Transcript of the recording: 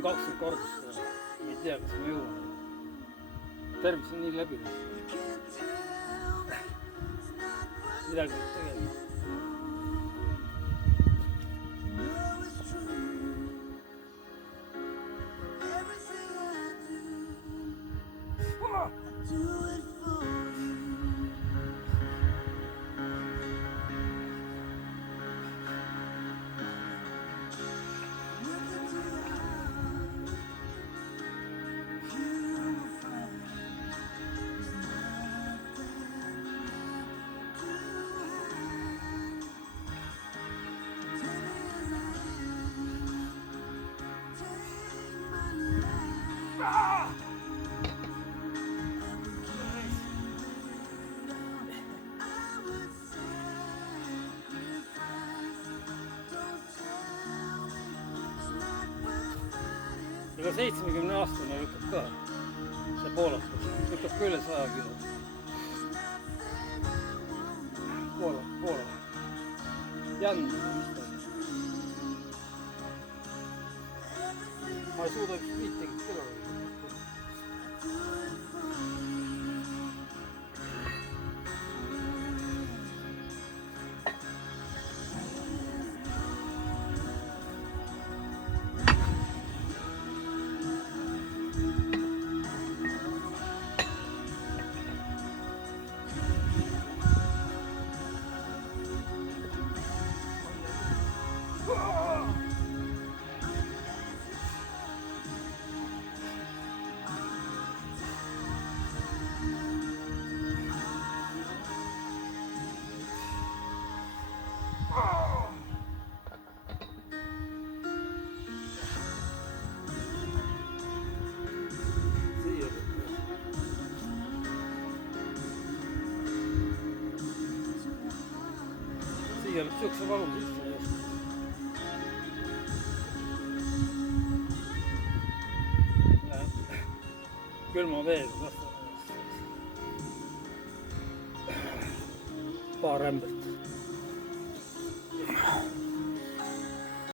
üritasin 20 korda, ei tea, kas ma jõuan. Tervis on nii läbi. Midagi võib tegema. Ega 70-aastane lükkab ka, see poolakas, lükkab ka üle 100 kilo. Poola. Jan, mis ta on? Ma ei suuda üks 50 kilo. Siia lõpp siukse valu sisse. Külma veel, paar ämbrit.